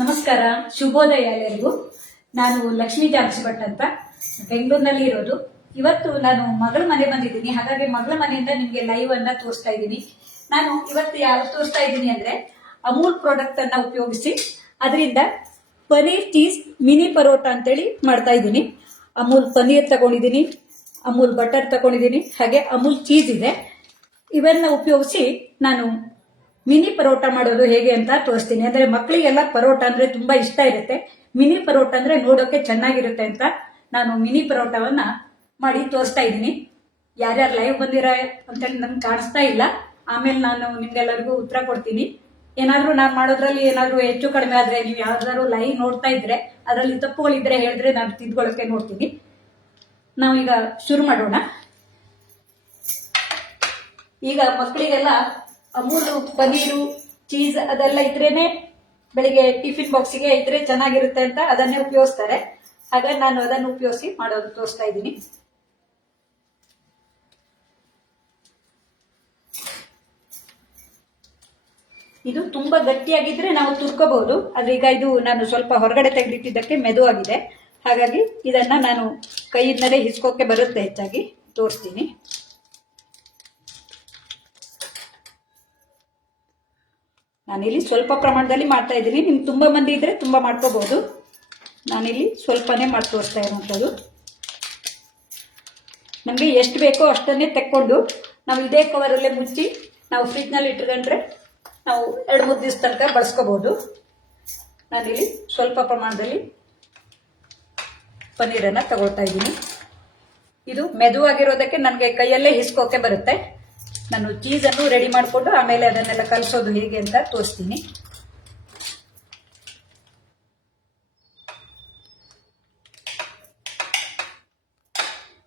ನಮಸ್ಕಾರ, ಶುಭೋದಯ ಎಲ್ಲರಿಗೂ. ನಾನು ಲಕ್ಷ್ಮೀ ಜಾನ್ಸಿ ಭಟ್ ಅಂತ ಬೆಂಗಳೂರಿನಲ್ಲಿ ಇರೋದು. ಇವತ್ತು ನಾನು ಮಗಳ ಮನೆ ಬಂದಿದ್ದೀನಿ. ಹಾಗಾಗಿ ಮಗಳ ಮನೆಯಿಂದ ನಿಮ್ಗೆ ಲೈವ್ ಅನ್ನ ತೋರಿಸ್ತಾ ಇದ್ದೀನಿ. ನಾನು ಇವತ್ತು ಯಾವ ತೋರಿಸ್ತಾ ಇದ್ದೀನಿ ಅಂದ್ರೆ ಅಮೂಲ್ ಪ್ರಾಡಕ್ಟ್ ಅನ್ನ ಉಪಯೋಗಿಸಿ ಅದರಿಂದ ಪನೀರ್ ಚೀಸ್ ಮಿನಿ ಪರೋಟ ಅಂತೇಳಿ ಮಾಡ್ತಾ ಇದ್ದೀನಿ. ಅಮೂಲ್ ಪನೀರ್ ತಗೊಂಡಿದ್ದೀನಿ, ಅಮೂಲ್ ಬಟರ್ ತಗೊಂಡಿದ್ದೀನಿ. ಹಾಗೆ ಅಮೂಲ್ ಚೀಸ್ ಇದೆ. ಇವನ್ನ ಉಪಯೋಗಿಸಿ ನಾನು ಮಿನಿ ಪರೋಟ ಮಾಡೋದು ಹೇಗೆ ಅಂತ ತೋರಿಸ್ತೀನಿ. ಅಂದ್ರೆ ಮಕ್ಕಳಿಗೆಲ್ಲ ಪರೋಟ ಅಂದ್ರೆ ತುಂಬಾ ಇಷ್ಟ ಇರುತ್ತೆ. ಮಿನಿ ಪರೋಟ ಅಂದ್ರೆ ನೋಡೋಕೆ ಚೆನ್ನಾಗಿರುತ್ತೆ ಅಂತ ನಾನು ಮಿನಿ ಪರೋಟವನ್ನ ಮಾಡಿ ತೋರಿಸ್ತಾ ಇದ್ದೀನಿ. ಯಾರ್ಯಾರು ಲೈವ್ ಬಂದಿರ ಅಂತೇಳಿ ನನ್ಗೆ ಕಾಣಿಸ್ತಾ ಇಲ್ಲ. ಆಮೇಲೆ ನಾನು ನಿಮ್ಗೆಲ್ಲರಿಗೂ ಉತ್ತರ ಕೊಡ್ತೀನಿ. ಏನಾದ್ರೂ ನಾನು ಮಾಡೋದ್ರಲ್ಲಿ ಏನಾದ್ರೂ ಹೆಚ್ಚು ಕಡಿಮೆ ಆದ್ರೆ ನೀವು ಯಾವ್ದಾದ್ರು ಲೈವ್ ನೋಡ್ತಾ ಇದ್ರೆ ಅದರಲ್ಲಿ ತಪ್ಪುಗಳಿದ್ರೆ ಹೇಳಿದ್ರೆ ನಾನು ತಿದ್ಕೊಳ್ಳೋಕೆ ನೋಡ್ತೀನಿ. ನಾವೀಗ ಶುರು ಮಾಡೋಣ. ಈಗ ಮಕ್ಕಳಿಗೆಲ್ಲ ಅಮೂಲು, ಪನ್ನೀರು ಚೀಸ್ ಅದೆಲ್ಲ ಇದ್ರೇನೆ ಬೆಳಿಗ್ಗೆ ಟಿಫಿನ್ ಬಾಕ್ಸಿಗೆ ಇದ್ರೆ ಚೆನ್ನಾಗಿರುತ್ತೆ ಅಂತ ಅದನ್ನೇ ಉಪಯೋಗಿಸ್ತಾರೆ. ಹಾಗಾಗಿ ನಾನು ಅದನ್ನು ಉಪಯೋಗಿಸಿ ಮಾಡೋದು ತೋರಿಸ್ತಾ ಇದ್ದೀನಿ. ಇದು ತುಂಬಾ ಗಟ್ಟಿಯಾಗಿದ್ರೆ ನಾವು ತುರ್ಕೋಬಹುದು. ಆದ್ರೆ ಈಗ ಇದು ನಾನು ಸ್ವಲ್ಪ ಹೊರಗಡೆ ತೆಗೆದಿಟ್ಟಿದ್ದಕ್ಕೆ ಮೆದುವಾಗಿದೆ. ಹಾಗಾಗಿ ಇದನ್ನ ನಾನು ಕೈಯಿಂದಲೇ ಹಿಸ್ಕೋಕೆ ಬರುತ್ತೆ ಹೆಚ್ಚಾಗಿ. ತೋರಿಸ್ತೀನಿ. ನಾನಿಲ್ಲಿ ಸ್ವಲ್ಪ ಪ್ರಮಾಣದಲ್ಲಿ ಮಾಡ್ತಾ ಇದ್ದೀನಿ. ನಿಮ್ಗೆ ತುಂಬ ಮಂದಿ ಇದ್ರೆ ತುಂಬ ಮಾಡ್ಕೋಬಹುದು. ನಾನಿಲ್ಲಿ ಸ್ವಲ್ಪನೇ ಮಾಡಿ ತೋರಿಸ್ತಾ ಇರುವಂಥದ್ದು ನಮಗೆ ಎಷ್ಟು ಬೇಕೋ ಅಷ್ಟನ್ನೇ ತೆಕ್ಕೊಂಡು ನಾವು ಇದೇ ಕವರಲ್ಲೇ ಮುಚ್ಚಿ ನಾವು ಫ್ರಿಜ್ನಲ್ಲಿ ಇಟ್ಕೊಂಡ್ರೆ ನಾವು ಎರಡು ಮೂರು ದಿವಸ ತನಕ ಬಳಸ್ಕೋಬಹುದು. ನಾನಿಲ್ಲಿ ಸ್ವಲ್ಪ ಪ್ರಮಾಣದಲ್ಲಿ ಪನ್ನೀರನ್ನು ತಗೊಳ್ತಾ ಇದ್ದೀನಿ. ಇದು ಮೆದುವಾಗಿರೋದಕ್ಕೆ ನನಗೆ ಕೈಯಲ್ಲೇ ಹಿಸ್ಕೋಕೆ ಬರುತ್ತೆ. ನಾನು ಚೀಸನ್ನು ರೆಡಿ ಮಾಡಿಕೊಂಡು ಆಮೇಲೆ ಅದನ್ನೆಲ್ಲ ಕಲಿಸೋದು ಹೇಗೆ ಅಂತ ತೋರಿಸ್ತೀನಿ.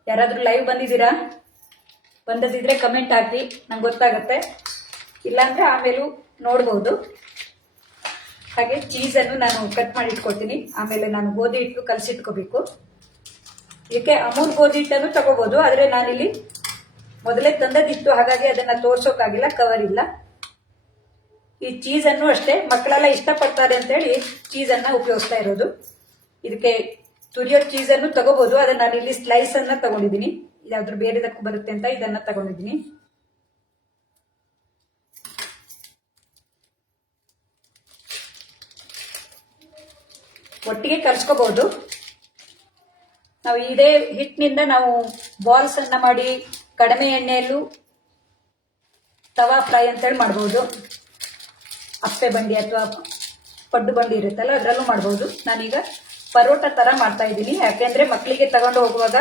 ಯಾರಾದರೂ ಲೈವ್ ಬಂದಿದ್ದೀರಾ? ಬಂದದಿದ್ರೆ ಕಮೆಂಟ್ ಹಾಕಿ, ನಂಗೆ ಗೊತ್ತಾಗತ್ತೆ. ಇಲ್ಲಾಂದ್ರೆ ಆಮೇಲೂ ನೋಡ್ಬೋದು. ಹಾಗೆ ಚೀಸನ್ನು ನಾನು ಕಟ್ ಮಾಡಿ ಇಟ್ಕೊಳ್ತೀನಿ ಆಮೇಲೆ ನಾನು ಗೋಧಿ ಹಿಟ್ಟು ಕಲಸಿಟ್ಕೋಬೇಕು. ಇದಕ್ಕೆ ಅಮೂಲ್ ಗೋಧಿ ಹಿಟ್ಟನ್ನು ತಗೋಬೋದು. ಆದರೆ ನಾನಿಲ್ಲಿ ಮೊದಲೇ ತಂದದಿತ್ತು ಹಾಗಾಗಿ ಅದನ್ನ ತೋರ್ಸೋಕ್ಕಾಗಿಲ್ಲ ಕವರ್ ಇಲ್ಲ. ಈ ಚೀಸನ್ನು ಅಷ್ಟೇ ಮಕ್ಕಳೆಲ್ಲ ಇಷ್ಟಪಡ್ತಾರೆ ಅಂತೇಳಿ ಚೀಸ್ ಅನ್ನ ಉಪಯೋಗಿಸ್ತಾ ಇರೋದು. ಇದಕ್ಕೆ ತುರಿಯೋ ಚೀಸನ್ನು ತಗೋಬಹುದು ಅದನ್ನ ನಾನು ಇಲ್ಲಿ ಸ್ಲೈಸ್ ಅನ್ನ ತಗೊಂಡಿದ್ದೀನಿ. ಯಾವ್ದ್ರ ಬೇರೆದಕ್ಕೂ ಬರುತ್ತೆ ಅಂತ ಇದನ್ನ ತಗೊಂಡಿದ್ದೀನಿ. ಒಟ್ಟಿಗೆ ಕಲ್ಸ್ಕೋಬಹುದು ನಾವು ಇದೇ ಹಿಟ್ಟಿನಿಂದ ನಾವು ಬಾಲ್ಸ್ ಅನ್ನ ಮಾಡಿ ಕಡಿಮೆ ಎಣ್ಣೆಯಲ್ಲೂ ತವಾ ಫ್ರೈ ಅಂತೇಳಿ ಮಾಡ್ಬೋದು. ಅಪ್ಪೆ ಬಂಡಿ ಅಥವಾ ಪಡ್ಡು ಬಂಡಿ ಇರುತ್ತಲ್ಲ, ಅದರಲ್ಲೂ ಮಾಡ್ಬೋದು. ನಾನೀಗ ಪರೋಟ ಥರ ಮಾಡ್ತಾ ಇದ್ದೀನಿ. ಯಾಕೆಂದರೆ ಮಕ್ಕಳಿಗೆ ತಗೊಂಡು ಹೋಗುವಾಗ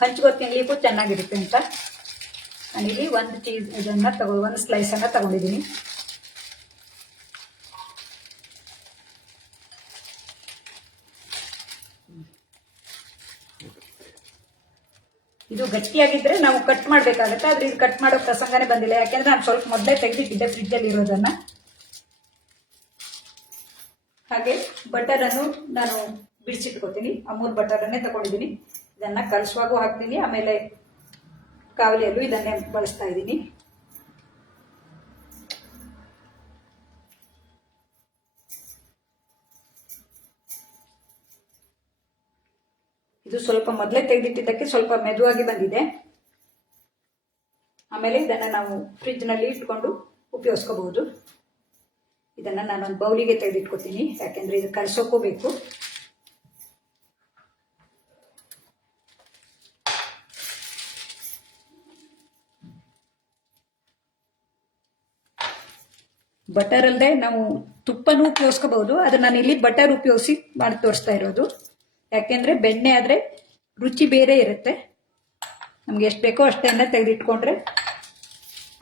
ಹಂಚ್ಕೊ ತಿನ್ಲಿಕ್ಕೂ ಚೆನ್ನಾಗಿರುತ್ತೆ ಅಂತ. ನಾನಿಲ್ಲಿ ಒಂದು ಚೀಸ್ ಇದನ್ನು ತಗೋ, ಒಂದು ಸ್ಲೈಸನ್ನು ತಗೊಂಡಿದ್ದೀನಿ. ಇದು ಗಟ್ಟಿಯಾಗಿದ್ದರೆ ನಾವು ಕಟ್ ಮಾಡಬೇಕಾಗತ್ತೆ, ಆದ್ರೆ ಇದು ಕಟ್ ಮಾಡೋ ಪ್ರಸಂಗನೇ ಬಂದಿಲ್ಲ. ಯಾಕೆಂದರೆ ನಾನು ಸ್ವಲ್ಪ ಮೊದಲೇ ತೆಗೆದಿಟ್ಟಿದ್ದೆ ಫ್ರಿಜ್ಜಲ್ಲಿ ಇರೋದನ್ನ. ಹಾಗೆ ಬಟರ್ ಅನ್ನು ನಾನು ಬಿಡಿಸಿಟ್ಕೋತೀನಿ. ಅಮೂಲ್ ಬಟರ್ ಅನ್ನೇ ತಗೊಂಡಿದ್ದೀನಿ. ಇದನ್ನು ಕಲಸುವಾಗೂ ಹಾಕ್ತೀನಿ. ಆಮೇಲೆ ಕಾವಲಿಯಲ್ಲೂ ಇದನ್ನೇ ಬಳಸ್ತಾ ಇದ್ದೀನಿ. ಸ್ವಲ್ಪ ಮೊದಲೇ ತೆಗೆದಿಟ್ಟಿದ್ದಕ್ಕೆ ಸ್ವಲ್ಪ ಮೆದುವಾಗಿ ಬಂದಿದೆ. ಆಮೇಲೆ ಇದನ್ನ ನಾವು ಫ್ರಿಜ್ನಲ್ಲಿ ಇಟ್ಕೊಂಡು ಉಪಯೋಗಿಸ್ಕೋಬಹುದು. ಇದನ್ನ ನಾನೊಂದು ಬೌಲಿಗೆ ತೆಗೆದಿಟ್ಕೋತೀನಿ. ಯಾಕೆಂದ್ರೆ ಇದು ಕಲಸೋಕ್ಕೂ ಬೇಕು. ಬಟರ್ ಅಲ್ಲದೆ ನಾವು ತುಪ್ಪನೂ ಉಪಯೋಗಿಸ್ಕೋಬಹುದು. ಅದನ್ನ ನಾನು ಇಲ್ಲಿ ಬಟರ್ ಉಪಯೋಗಿಸಿ ಮಾಡಿ ತೋರಿಸ್ತಾ ಇರೋದು. ಯಾಕೆಂದ್ರೆ ಬೆಣ್ಣೆ ಆದ್ರೆ ರುಚಿ ಬೇರೆ ಇರುತ್ತೆ. ನಮ್ಗೆ ಎಷ್ಟು ಬೇಕೋ ಅಷ್ಟೆಲ್ಲ ತೆಗೆದಿಟ್ಕೊಂಡ್ರೆ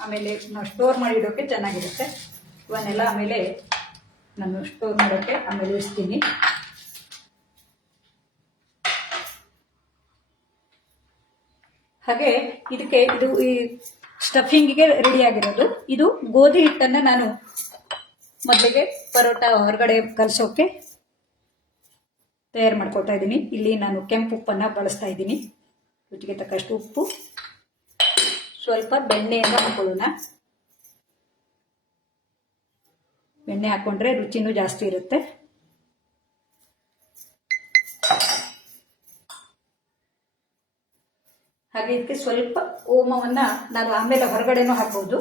ಆಮೇಲೆ ನಾವು ಸ್ಟೋರ್ ಮಾಡಿ ಇಡೋಕೆ ಚೆನ್ನಾಗಿರುತ್ತೆ. ಇವನ್ನೆಲ್ಲ ಆಮೇಲೆ ನಾನು ಸ್ಟೋರ್ ಮಾಡೋಕ್ಕೆ ಆಮೇಲೆ ಇಡ್ತೀನಿ. ಹಾಗೆ ಇದಕ್ಕೆ ಇದು ಈ ಸ್ಟಫಿಂಗಿಗೆ ರೆಡಿ ಆಗಿರೋದು. ಇದು ಗೋಧಿ ಹಿಟ್ಟನ್ನ ನಾನು ಮೊದಲಿಗೆ ಪರೋಟ ಹೊರಗಡೆ ಕಲಸೋಕೆ ತಯಾರು ಮಾಡ್ಕೊಳ್ತಾ ಇದ್ದೀನಿ. ಇಲ್ಲಿ ನಾನು ಕೆಂಪು ಉಪ್ಪನ್ನು ಬಳಸ್ತಾ ಇದ್ದೀನಿ. ರುಚಿಗೆ ತಕ್ಕಷ್ಟು ಉಪ್ಪು. ಸ್ವಲ್ಪ ಬೆಣ್ಣೆಯನ್ನು ಹಾಕೊಳ್ಳೋಣ. ಬೆಣ್ಣೆ ಹಾಕೊಂಡ್ರೆ ರುಚಿನೂ ಜಾಸ್ತಿ ಇರುತ್ತೆ. ಹಾಗೆ ಇದಕ್ಕೆ ಸ್ವಲ್ಪ ಓಮವನ್ನ ನಾನು ಆಮೇಲೆ ಹೊರಗಡೆನೂ ಹಾಕ್ಬೋದು.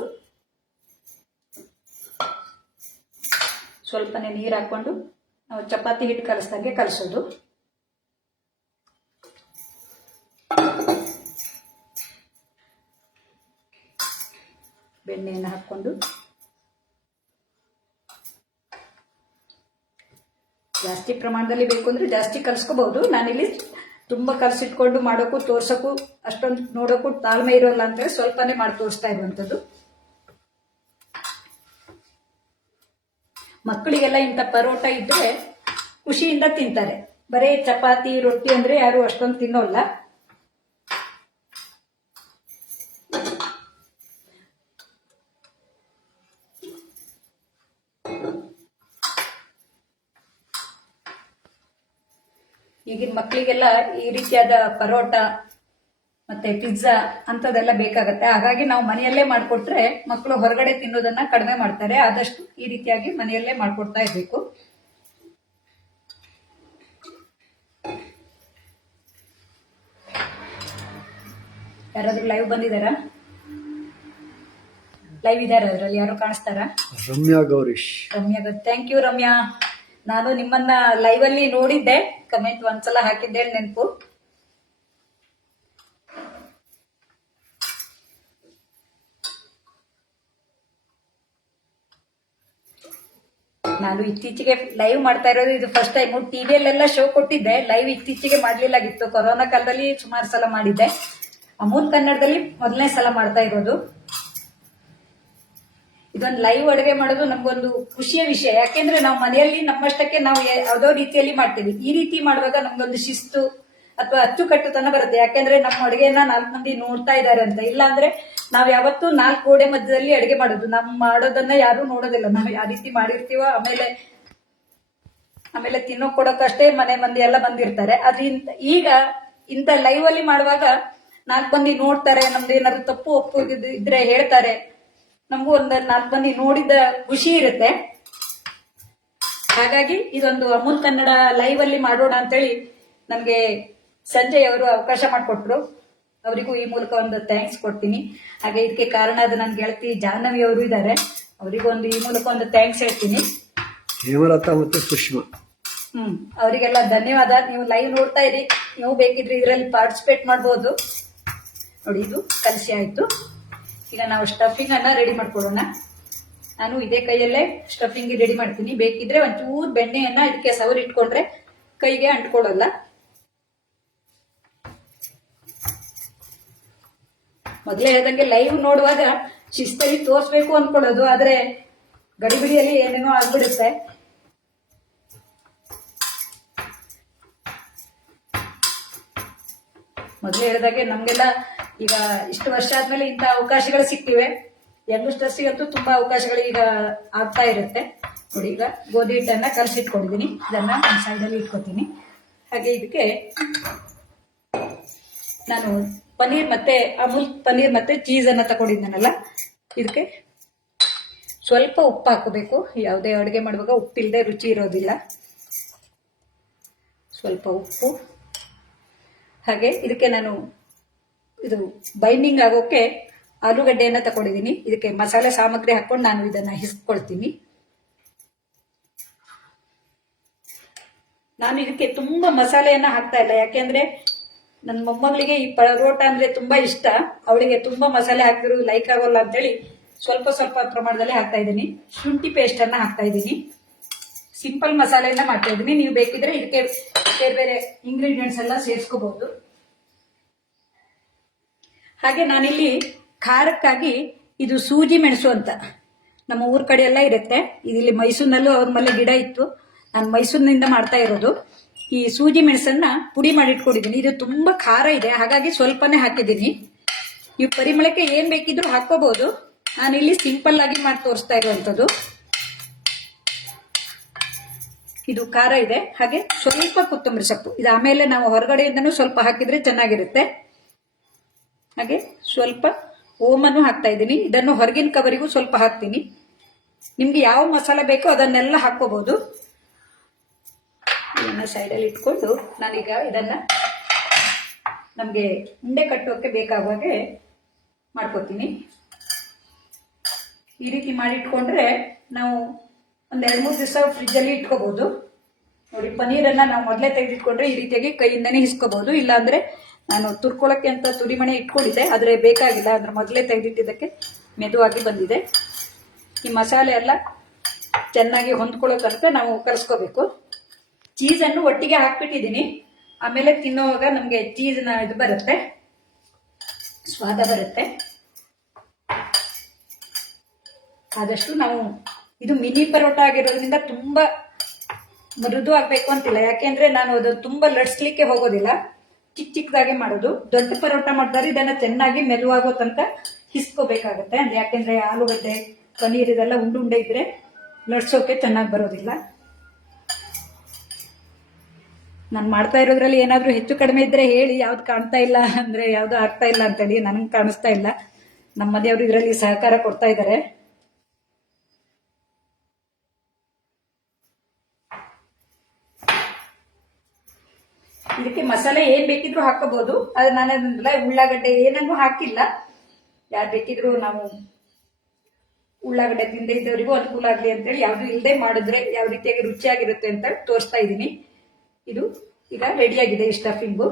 ಸ್ವಲ್ಪನೇ ನೀರು ಹಾಕೊಂಡು ನಾವು ಚಪಾತಿ ಹಿಟ್ಟು ಕಲಿಸ್ದಂಗೆ ಕಲಸೋದು. ಬೆಣ್ಣೆಯನ್ನು ಹಾಕ್ಕೊಂಡು. ಜಾಸ್ತಿ ಪ್ರಮಾಣದಲ್ಲಿ ಬೇಕು ಅಂದ್ರೆ ಜಾಸ್ತಿ ಕಲಿಸ್ಕೋಬಹುದು. ನಾನಿಲ್ಲಿ ತುಂಬ ಕಲಸಿಟ್ಕೊಂಡು ಮಾಡೋಕ್ಕೂ ತೋರ್ಸೋಕ್ಕೂ ಅಷ್ಟೊಂದು ನೋಡೋಕ್ಕೂ ತಾಳ್ಮೆ ಇರೋಲ್ಲ ಅಂತೇಳಿ ಸ್ವಲ್ಪನೇ ಮಾಡಿ ತೋರಿಸ್ತಾ ಇರುವಂಥದ್ದು ಮಕ್ಕಳಿಗೆಲ್ಲ ಇಂಥ ಪರೋಟ ಇದ್ರೆ ಖುಷಿಯಿಂದ ತಿಂತಾರೆ. ಬರೀ ಚಪಾತಿ, ರೊಟ್ಟಿ ಅಂದ್ರೆ ಯಾರು ಅಷ್ಟೊಂದು ತಿನ್ನೋಲ್ಲ. ಈಗಿನ ಮಕ್ಕಳಿಗೆಲ್ಲ ಈ ರೀತಿಯಾದ ಪರೋಟ ಮತ್ತೆ ಪಿಜ್ಜಾ ಅಂತದೆಲ್ಲ ಬೇಕಾಗತ್ತೆ. ಹಾಗಾಗಿ ನಾವು ಮನೆಯಲ್ಲೇ ಮಾಡಿಕೊಟ್ರೆ ಮಕ್ಕಳು ಹೊರಗಡೆ ತಿನ್ನೋದನ್ನ ಕಡಿಮೆ ಮಾಡ್ತಾರೆ. ಆದಷ್ಟು ಈ ರೀತಿಯಾಗಿ ಮನೆಯಲ್ಲೇ ಮಾಡ್ಕೊಡ್ತಾ ಇರಬೇಕು. ಯಾರಾದ್ರೂ ಲೈವ್ ಬಂದಿದಾರಾ? ಲೈವ್ ಇದಾರ ಅದ್ರಲ್ಲಿ ಯಾರು ಕಾಣಿಸ್ತಾರಾ? Ramya Gourish. Ramya thank you Ramya. ನಾನು ನಿಮ್ಮನ್ನ ಲೈವ್ ಅಲ್ಲಿ ನೋಡಿದ್ದೆ. ಕಮೆಂಟ್ ಒಂದ್ಸಲ ಹಾಕಿದ್ದೆ ನೆನಪು. ನಾನು ಇತ್ತೀಚೆಗೆ ಲೈವ್ ಮಾಡ್ತಾ ಇರೋದು ಇದು ಫಸ್ಟ್ ಟೈಮ್ ಟಿವಿಯಲ್ಲೆಲ್ಲ ಶೋ ಕೊಟ್ಟಿದ್ದೆ. ಲೈವ್ ಇತ್ತೀಚೆಗೆ ಮಾಡ್ಲಿಲ್ಲಾಗಿತ್ತು. ಕೊರೋನಾ ಕಾಲದಲ್ಲಿ ಸುಮಾರು ಸಲ ಮಾಡಿದ್ದೆ. ಅಮೂಲ್ ಕನ್ನಡದಲ್ಲಿ ಮೊದಲನೇ ಸಲ ಮಾಡ್ತಾ ಇರೋದು. ಇದೊಂದು ಲೈವ್ ಅಡುಗೆ ಮಾಡೋದು ನಮ್ಗೊಂದು ಖುಷಿಯ ವಿಷಯ. ಯಾಕೆಂದ್ರೆ ನಾವು ಮನೆಯಲ್ಲಿ ನಮ್ಮಷ್ಟಕ್ಕೆ ನಾವು ಯಾವ್ದೋ ರೀತಿಯಲ್ಲಿ ಮಾಡ್ತೀವಿ. ಈ ರೀತಿ ಮಾಡುವಾಗ ನಮ್ಗೊಂದು ಶಿಸ್ತು ಅಥವಾ ಅಚ್ಚುಕಟ್ಟುತನ ಬರುತ್ತೆ. ಯಾಕೆಂದ್ರೆ ನಮ್ಮ ಅಡುಗೆಯನ್ನ ನಾಲ್ಕು ಮಂದಿ ನೋಡ್ತಾ ಇದ್ದಾರೆ ಅಂತ. ಇಲ್ಲ ಅಂದ್ರೆ ನಾವ್ ಯಾವತ್ತೂ ನಾಲ್ಕು ಗೋಡೆ ಮಧ್ಯದಲ್ಲಿ ಅಡುಗೆ ಮಾಡೋದು. ನಮ್ ಮಾಡೋದನ್ನ ಯಾರು ನೋಡೋದಿಲ್ಲ. ನಾವು ಯಾವ ರೀತಿ ಮಾಡಿರ್ತೀವೋ, ಆಮೇಲೆ ಆಮೇಲೆ ತಿನ್ನೋ ಕೊಡೋಕಷ್ಟೇ ಮನೆ ಮಂದಿ ಎಲ್ಲ ಬಂದಿರ್ತಾರೆ. ಅದ್ರ ಈಗ ಇಂತ ಲೈವ್ ಅಲ್ಲಿ ಮಾಡುವಾಗ ನಾಲ್ಕು ಮಂದಿ ನೋಡ್ತಾರೆ, ನಮ್ದು ಏನಾದ್ರು ತಪ್ಪು, ಒಪ್ಪು ಇದ್ರೆ ಹೇಳ್ತಾರೆ. ನಮಗೂ ಒಂದ್ ನಾಲ್ಕು ಮಂದಿ ನೋಡಿದ ಖುಷಿ ಇರುತ್ತೆ. ಹಾಗಾಗಿ ಇದೊಂದು ಅಮೂಲ್ ಕನ್ನಡ ಲೈವ್ ಅಲ್ಲಿ ಮಾಡೋಣ ಅಂತೇಳಿ ನನಗೆ ಸಂಜಯ್ ಅವರು ಅವಕಾಶ ಮಾಡಿಕೊಟ್ರು. ಅವರಿಗೂ ಈ ಮೂಲಕ ಒಂದು ಥ್ಯಾಂಕ್ಸ್ ಕೊಡ್ತೀನಿ. ಹಾಗೆ ಇದಕ್ಕೆ ಕಾರಣ ಅದು ನನ್ನ ಗೆಳತಿ ಜಾಹ್ನವಿ ಅವರು ಇದ್ದಾರೆ. ಅವರಿಗೂ ಒಂದು ಈ ಮೂಲಕ ಒಂದು ಥ್ಯಾಂಕ್ಸ್ ಹೇಳ್ತೀನಿ. ಹೇಮಲತಾ ಮತ್ತು ಸುಷ್ಮಾ. ಹ್ಮ್ ಅವರಿಗೆಲ್ಲ ಧನ್ಯವಾದ. ನೀವು ಲೈವ್ ನೋಡ್ತಾ ಇರಿ. ನೀವು ಬೇಕಿದ್ರೆ ಇದರಲ್ಲಿ ಪಾರ್ಟಿಸಿಪೇಟ್ ಮಾಡ್ಬೋದು. ನೋಡಿ ಇದು ಕಲಸಿ ಆಯ್ತು. ಈಗ ನಾವು ಸ್ಟಫಿಂಗ್ ಅನ್ನ ರೆಡಿ ಮಾಡ್ಕೊಳ್ಳೋಣ. ನಾನು ಇದೇ ಕೈಯಲ್ಲೇ ಸ್ಟಫಿಂಗ್ ರೆಡಿ ಮಾಡ್ತೀನಿ. ಬೇಕಿದ್ರೆ ಒಂಚೂರು ಬೆಣ್ಣೆಯನ್ನ ಇದಕ್ಕೆ ಸವರಿ ಇಟ್ಕೊಂಡ್ರೆ ಕೈಗೆ ಅಂಟ್ಕೊಳ್ಳಲ್ಲ. ಮೊದಲೇ ಹೇಳ್ದಂಗೆ ಲೈವ್ ನೋಡುವಾಗ ಶಿಸ್ತಲ್ಲಿ ತೋರಿಸ್ಬೇಕು ಅನ್ಕೊಳ್ಳೋದು, ಆದ್ರೆ ಗಡಿಬಿಡಿಯಲ್ಲಿ ಏನೇನೋ ಆಗ್ಬಿಡುತ್ತೆ. ಮೊದಲು ಹೇಳಿದಾಗೆ ನಮ್ಗೆಲ್ಲ ಈಗ ಇಷ್ಟು ವರ್ಷ ಆದ್ಮೇಲೆ ಇಂಥ ಅವಕಾಶಗಳು ಸಿಕ್ತಿವೆ ಯಂಗ್ಸ್ಟರ್ಸಿಗಂತೂ ತುಂಬಾ ಅವಕಾಶಗಳು ಈಗ ಆಗ್ತಾ ಇರುತ್ತೆ. ನೋಡಿ, ಈಗ ಗೋಧಿ ಹಿಟ್ಟನ್ನ ಕಲಸಿಟ್ಕೊಂಡಿದ್ದೀನಿ ಇದನ್ನ ಒಂದು ಸೈಡಲ್ಲಿ ಇಟ್ಕೊತೀನಿ. ಹಾಗೆ ಇದಕ್ಕೆ ನಾನು ಪನ್ನೀರ್ ಮತ್ತೆ ಅಮೂಲ್ ಪನ್ನೀರ್ ಮತ್ತೆ ಚೀಸ್ ಅನ್ನ ತಗೊಂಡಿದ್ದಾನಲ್ಲ ಇದಕ್ಕೆ ಸ್ವಲ್ಪ ಉಪ್ಪು ಹಾಕೋಬೇಕು. ಯಾವುದೇ ಅಡುಗೆ ಮಾಡುವಾಗ ಉಪ್ಪಿಲ್ಲದೆ ರುಚಿ ಇರೋದಿಲ್ಲ. ಸ್ವಲ್ಪ ಉಪ್ಪು. ಹಾಗೆ ಇದಕ್ಕೆ ನಾನು ಇದು ಬೈಂಡಿಂಗ್ ಆಗೋಕೆ ಆಲೂಗಡ್ಡೆಯನ್ನ ತಗೊಂಡಿದ್ದೀನಿ ಇದಕ್ಕೆ ಮಸಾಲೆ ಸಾಮಗ್ರಿ ಹಾಕೊಂಡು ನಾನು ಇದನ್ನ ಹಿಸ್ಕೊಳ್ತೀನಿ. ನಾನು ಇದಕ್ಕೆ ತುಂಬಾ ಮಸಾಲೆಯನ್ನ ಹಾಕ್ತಾ ಇಲ್ಲ. ಯಾಕೆಂದ್ರೆ ನನ್ನ ಮೊಮ್ಮಗಳಿಗೆ ಈ ಪರೋಟ ಅಂದ್ರೆ ತುಂಬಾ ಇಷ್ಟ. ಅವಳಿಗೆ ತುಂಬಾ ಮಸಾಲೆ ಹಾಕಿದ್ರು ಲೈಕ್ ಆಗೋಲ್ಲ ಅಂತೇಳಿ ಸ್ವಲ್ಪ ಸ್ವಲ್ಪ ಪ್ರಮಾಣದಲ್ಲಿ ಹಾಕ್ತಾ ಇದ್ದೀನಿ. ಶುಂಠಿ ಪೇಸ್ಟ್ ಅನ್ನ ಹಾಕ್ತಾ ಇದ್ದೀನಿ. ಸಿಂಪಲ್ ಮಸಾಲೆಯನ್ನ ಮಾಡ್ತಾ ಇದ್ದೀನಿ. ನೀವು ಬೇಕಿದ್ರೆ ಇದಕ್ಕೆ ಬೇರೆ ಬೇರೆ ಇಂಗ್ರೀಡಿಯೆಂಟ್ಸ್ ಎಲ್ಲ ಸೇರಿಸ್ಕೋಬಹುದು ಹಾಗೆ ನಾನಿಲ್ಲಿ ಖಾರಕ್ಕಾಗಿ ಇದು ಸೂಜಿ ಮೆಣಸು ಅಂತ. ನಮ್ಮ ಊರ್ ಕಡೆ ಎಲ್ಲ ಇರುತ್ತೆ. ಇದಿಲ್ಲಿ ಮೈಸೂರಿನಲ್ಲೂ ಅವ್ರ ಮನೆ ಗಿಡ ಇತ್ತು. ನಾನು ಮೈಸೂರಿನಿಂದ ಮಾಡ್ತಾ ಇರೋದು. ಈ ಸೂಜಿ ಮೆಣಸನ್ನ ಪುಡಿ ಮಾಡಿ ಇಟ್ಕೊಂಡಿದ್ದೀನಿ ಇದು ತುಂಬಾ ಖಾರ ಇದೆ. ಹಾಗಾಗಿ ಸ್ವಲ್ಪನೇ ಹಾಕಿದ್ದೀನಿ. ಈ ಪರಿಮಳಕ್ಕೆ ಏನ್ ಬೇಕಿದ್ರು ಹಾಕೋಬಹುದು ಇಲ್ಲಿ ಸಿಂಪಲ್ ಆಗಿ ಮಾಡಿ ತೋರಿಸ್ತಾ ಇರುವಂತದ್ದು ಇದು ಖಾರ ಇದೆ. ಹಾಗೆ ಸ್ವಲ್ಪ ಕೊತ್ತಂಬರಿ ಸೊಪ್ಪು. ಇದು ಆಮೇಲೆ ನಾವು ಹೊರಗಡೆಯಿಂದನು ಸ್ವಲ್ಪ ಹಾಕಿದ್ರೆ ಚೆನ್ನಾಗಿರುತ್ತೆ. ಹಾಗೆ ಸ್ವಲ್ಪ ಓಮನ್ನು ಹಾಕ್ತಾ ಇದ್ದೀನಿ. ಇದನ್ನು ಹೊರಗಿನ ಕವರಿಗೂ ಸ್ವಲ್ಪ ಹಾಕ್ತೀನಿ. ನಿಮ್ಗೆ ಯಾವ ಮಸಾಲೆ ಬೇಕೋ ಅದನ್ನೆಲ್ಲ ಹಾಕೋಬಹುದು ಸೈಡಲ್ಲಿ ಇಟ್ಕೊಂಡು ನಾನೀಗ ಇದನ್ನ ನಮಗೆ ಉಂಡೆ ಕಟ್ಟೋಕ್ಕೆ ಬೇಕಾಗುವಾಗೆ ಮಾಡ್ಕೋತೀನಿ. ಈ ರೀತಿ ಮಾಡಿಟ್ಕೊಂಡ್ರೆ ನಾವು ಒಂದೆರಡು ಮೂರು ದಿವಸ ಫ್ರಿಜ್ಜಲ್ಲಿ ಇಟ್ಕೋಬಹುದು ನೋಡಿ, ಪನ್ನೀರನ್ನ ನಾವು ಮೊದಲೇ ತೆಗೆದಿಟ್ಕೊಂಡ್ರೆ ಈ ರೀತಿಯಾಗಿ ಕೈಯಿಂದನೇ ಹಿಸ್ಕೋಬಹುದು ಇಲ್ಲಾಂದ್ರೆ ನಾನು ತುರ್ಕೊಳಕ್ಕೆ ಅಂತ ತುರಿಮಣೆ ಇಟ್ಕೊಂಡಿದ್ದೆ, ಆದರೆ ಬೇಕಾಗಿಲ್ಲ. ಅಂದ್ರೆ ಮೊದಲೇ ತೆಗೆದಿಟ್ಟಿದ್ದಕ್ಕೆ ಮೆದುವಾಗಿ ಬಂದಿದೆ. ಈ ಮಸಾಲೆ ಎಲ್ಲ ಚೆನ್ನಾಗಿ ಹೊಂದ್ಕೊಳ್ಳೋ ತನಕ ನಾವು ಕಲಿಸ್ಕೋಬೇಕು ಚೀಸನ್ನು ಒಟ್ಟಿಗೆ ಹಾಕ್ಬಿಟ್ಟಿದ್ದೀನಿ. ಆಮೇಲೆ ತಿನ್ನೋವಾಗ ನಮಗೆ ಚೀಸ್ನ ಇದು ಬರುತ್ತೆ. ಸ್ವಾದ ಬರುತ್ತೆ. ಆದಷ್ಟು ನಾವು ಇದು ಮಿನಿ ಪರೋಟ ಆಗಿರೋದ್ರಿಂದ ತುಂಬಾ ಮೃದು ಆಗಬೇಕು ಅಂತಿಲ್ಲ. ಯಾಕೆಂದ್ರೆ ನಾನು ಅದು ತುಂಬಾ ಲಡ್ಸ್ಲಿಕ್ಕೆ ಹೋಗೋದಿಲ್ಲ. ಚಿಕ್ಕ ಚಿಕ್ಕದಾಗಿ ಮಾಡೋದು. ದೊಡ್ಡ ಪರೋಟ ಮಾಡಿದ್ರೆ ಇದನ್ನ ಚೆನ್ನಾಗಿ ಮೆದುವಾಗೋ ತನಕ ಹಿಸ್ಕೋಬೇಕಾಗತ್ತೆ. ಯಾಕೆಂದ್ರೆ ಆಲೂಗಡ್ಡೆ, ಪನ್ನೀರ್ ಇದೆಲ್ಲ ಉಂಡು ಉಂಡೆ ಇದ್ರೆ ಲಡ್ಸೋಕೆ ಚೆನ್ನಾಗಿ ಬರೋದಿಲ್ಲ. ನಾನು ಮಾಡ್ತಾ ಇರೋದ್ರಲ್ಲಿ ಏನಾದರೂ ಹೆಚ್ಚು ಕಡಿಮೆ ಇದ್ರೆ ಹೇಳಿ, ಯಾವ್ದು ಕಾಣ್ತಾ ಇಲ್ಲ ಅಂದ್ರೆ ಯಾವ್ದು ಆಗ್ತಾ ಇಲ್ಲ ಅಂತೇಳಿ ನನಗೆ ಕಾಣಿಸ್ತಾ ಇಲ್ಲ. ನಮ್ಮ ಮನೆಯವರು ಇದರಲ್ಲಿ ಸಹಕಾರ ಕೊಡ್ತಾ ಇದ್ದಾರೆ ಇದಕ್ಕೆ ಮಸಾಲೆ ಏನ್ ಬೇಕಿದ್ರು ಹಾಕೋಬಹುದು ಆದ್ರೆ ನಾನು ಉಳ್ಳಾಗಡ್ಡೆ ಏನನ್ನೂ ಹಾಕಿಲ್ಲ. ಯಾರು ಬೇಕಿದ್ರು ನಾವು ಉಳ್ಳಾಗಡ್ಡೆ ತಿಂದ ಇದ್ದವರಿಗೂ ಅನುಕೂಲ ಆಗ್ಲಿ ಅಂತೇಳಿ, ಯಾವ್ದು ಇಲ್ಲದೆ ಮಾಡಿದ್ರೆ ಯಾವ ರೀತಿಯಾಗಿ ರುಚಿಯಾಗಿರುತ್ತೆ ಅಂತ ತೋರಿಸ್ತಾ ಇದ್ದೀನಿ. ಇದು ಈಗ ರೆಡಿಯಾಗಿದೆ ಈ ಸ್ಟಫಿಂಗು